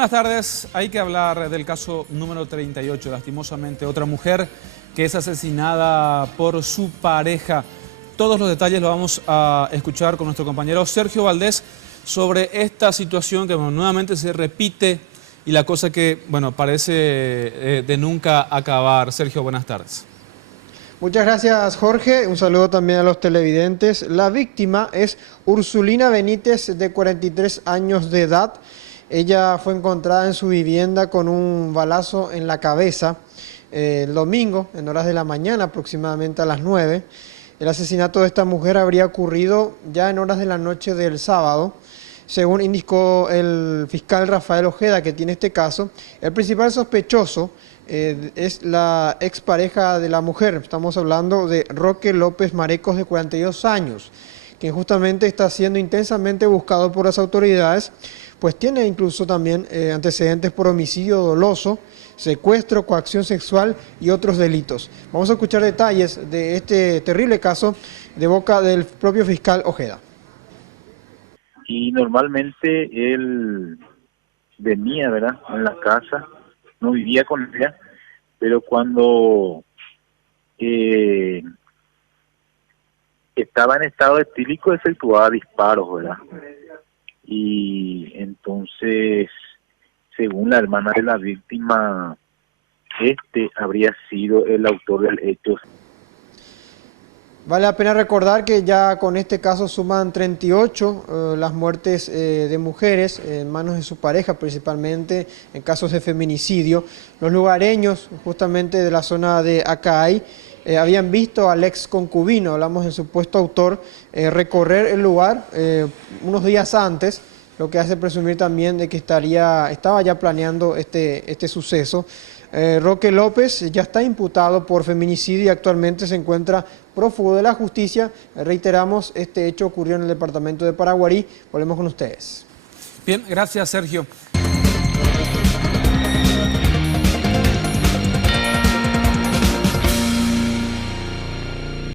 Buenas tardes. Hay que hablar del caso número 38, lastimosamente, otra mujer que es asesinada por su pareja. Todos los detalles los vamos a escuchar con nuestro compañero Sergio Valdés sobre esta situación que nuevamente se repite y la cosa que, bueno, parece de nunca acabar. Sergio, buenas tardes. Muchas gracias, Jorge. Un saludo también a los televidentes. La víctima es Ursulina Benítez, de 43 años de edad. Ella fue encontrada en su vivienda con un balazo en la cabeza el domingo, en horas de la mañana, aproximadamente a las 9. El asesinato de esta mujer habría ocurrido ya en horas de la noche del sábado. Según indicó el fiscal Rafael Ojeda, que tiene este caso, el principal sospechoso es la expareja de la mujer. Estamos hablando de Roque López Marecos, de 42 años, quien justamente está siendo intensamente buscado por las autoridades, pues tiene incluso también antecedentes por homicidio doloso, secuestro, coacción sexual y otros delitos. Vamos a escuchar detalles de este terrible caso de boca del propio fiscal Ojeda. Y normalmente él venía, ¿verdad?, en la casa, no vivía con ella, pero cuando estaba en estado etílico efectuaba disparos, ¿verdad? Y entonces, según la hermana de la víctima, habría sido el autor del hecho. Vale la pena recordar que ya con este caso suman 38 las muertes de mujeres en manos de su pareja, principalmente en casos de feminicidio. Los lugareños, justamente de la zona de Acay, habían visto al ex concubino, hablamos del supuesto autor, recorrer el lugar unos días antes, lo que hace presumir también de que estaba ya planeando este suceso. Roque López ya está imputado por feminicidio y actualmente se encuentra prófugo de la justicia. Reiteramos, este hecho ocurrió en el departamento de Paraguarí. Volvemos con ustedes. Bien, gracias, Sergio.